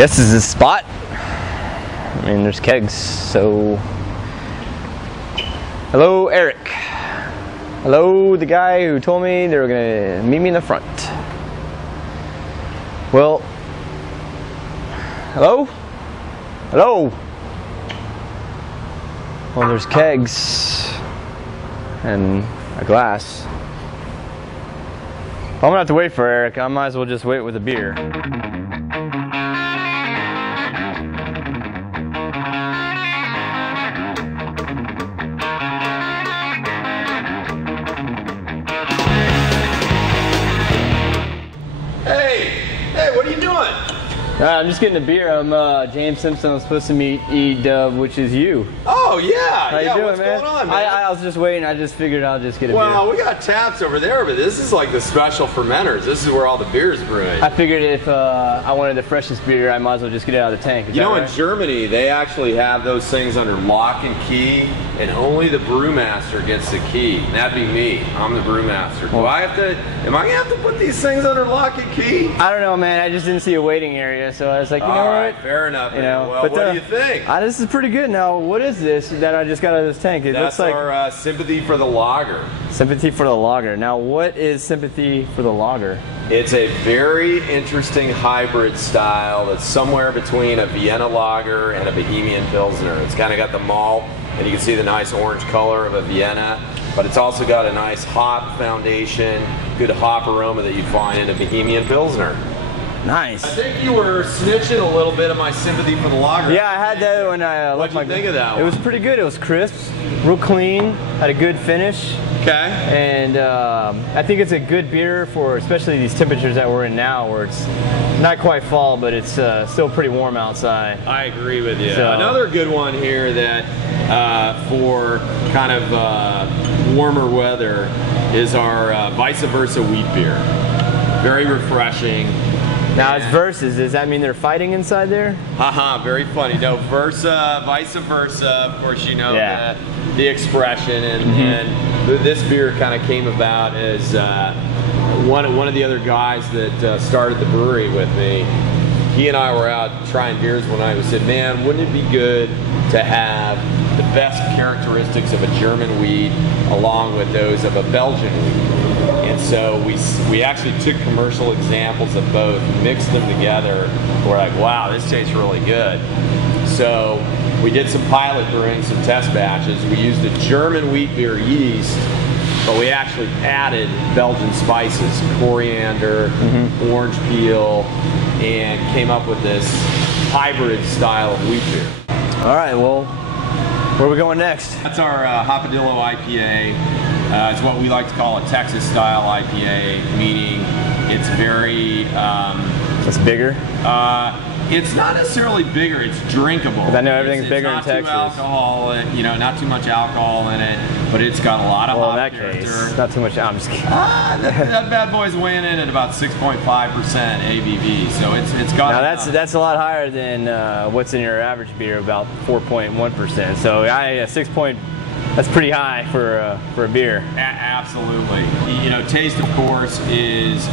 Yes, this is a spot. I mean, there's kegs, so... Hello, Eric. Hello, the guy who told me they were gonna meet me in the front. Well, hello? Hello? Well, there's kegs and a glass. I'm gonna have to wait for Eric. I might as well just wait with a beer. Hey, what are you doing? I'm just getting a beer. I'm James Simpson. I'm supposed to meet E-Dub, which is you. Oh, yeah. How you doing, what's man? going on, man? I was just waiting. I just figured I'll just get a beer. Well, we got taps over there, but this is like the special fermenters. This is where all the beer's brewing. I figured if I wanted the freshest beer, I might as well just get it out of the tank. Is you know, right? in Germany, they actually have those things under lock and key, and only the brewmaster gets the key. And that'd be me. I'm the brewmaster. Well, Am I gonna have to put these things under lock and key? I don't know, man. I just didn't see a waiting area, so I was like, you know All what? right, fair enough. You know, well, but, what do you think? This is pretty good. Now, what is this that I just got out of this tank? It That's looks like our sympathy for the lager. Sympathy for the Lager. Now, what is Sympathy for the Lager? It's a very interesting hybrid style that's somewhere between a Vienna lager and a Bohemian Pilsner. It's kind of got the malt, and you can see the nice orange color of a Vienna, but it's also got a nice hop foundation, good hop aroma that you'd find in a Bohemian Pilsner. Nice. I think you were snitching a little bit of my sympathy for the lager. Yeah, I had that when I What'd you think of that one? It was pretty good. It was crisp, real clean, had a good finish. Okay. And I think it's a good beer for especially these temperatures that we're in now, where it's not quite fall, but it's still pretty warm outside. I agree with you. So, another good one here that for kind of warmer weather is our vice versa wheat beer. Very refreshing. Now it's versus. Does that mean they're fighting inside there? Haha, very funny. No, versa, vice versa. Of course, you know the expression, and this beer kind of came about as one of the other guys that started the brewery with me. He and I were out trying beers one night. We said, "Man, wouldn't it be good to have the best characteristics of a German wheat along with those of a Belgian wheat?" And so we actually took commercial examples of both, mixed them together. We're like, wow, this tastes really good. So we did some pilot brewing, some test batches. We used a German wheat beer yeast, but we actually added Belgian spices, coriander, orange peel, and came up with this hybrid style of wheat beer. All right, well, where are we going next? That's our Hopadillo IPA. It's what we like to call a Texas-style IPA, meaning it's very... It's bigger? It's not necessarily bigger, it's drinkable. I know everything's bigger in Texas. It's not too alcohol, you know, not too much alcohol in it, but it's got a lot of hop character. In that case, not too much. I'm just kidding. That bad boy's weighing in at about 6.5% ABV, so it's got. Now that's a lot higher than what's in your average beer, about 4.1%. So that's pretty high for a beer. Absolutely. You know, taste, of course, is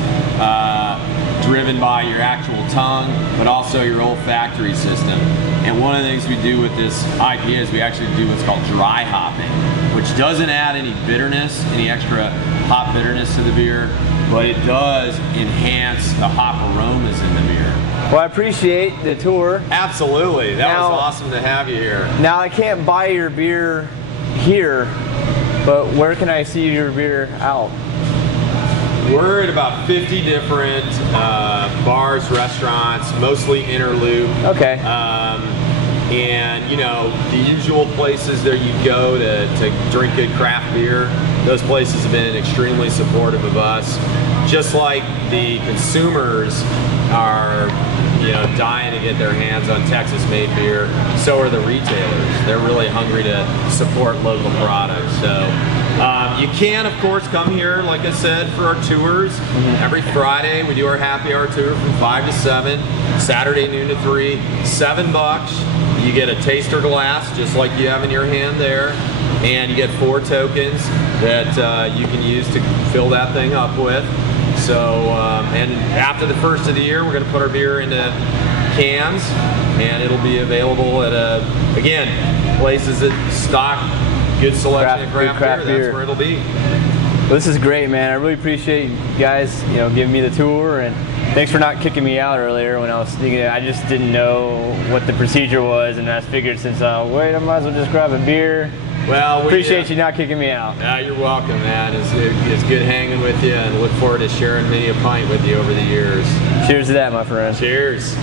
driven by your actual tongue, but also your olfactory system. And one of the things we do with this IPA is we actually do what's called dry hopping, which doesn't add any bitterness, any extra hop bitterness to the beer, but it does enhance the hop aromas in the beer. Well, I appreciate the tour. Absolutely. That was awesome to have you here. Now, I can't buy your beer here, but where can I see your beer out? We're at about 50 different bars, restaurants, mostly inner loop. Okay. And you know, the usual places that you go to drink good craft beer, those places have been extremely supportive of us. Just like the consumers are, you know, dying to get their hands on Texas-made beer, so are the retailers. They're really hungry to support local products. So you can, of course, come here, like I said, for our tours. Every Friday we do our happy hour tour from 5 to 7, Saturday noon to 3, $7. You get a taster glass, just like you have in your hand there, and you get 4 tokens that you can use to fill that thing up with. So, and after the first of the year, we're going to put our beer into cans, and it'll be available at again, places that stock good selection of craft beer. That's where it'll be. Well, this is great, man. I really appreciate you guys, giving me the tour, and thanks for not kicking me out earlier when I was thinking. I just didn't know what the procedure was, and I figured since I might as well just grab a beer. Well, appreciate you not kicking me out. You're welcome, man. It's good hanging with you, and look forward to sharing many a pint with you over the years. Cheers to that, my friend. Cheers.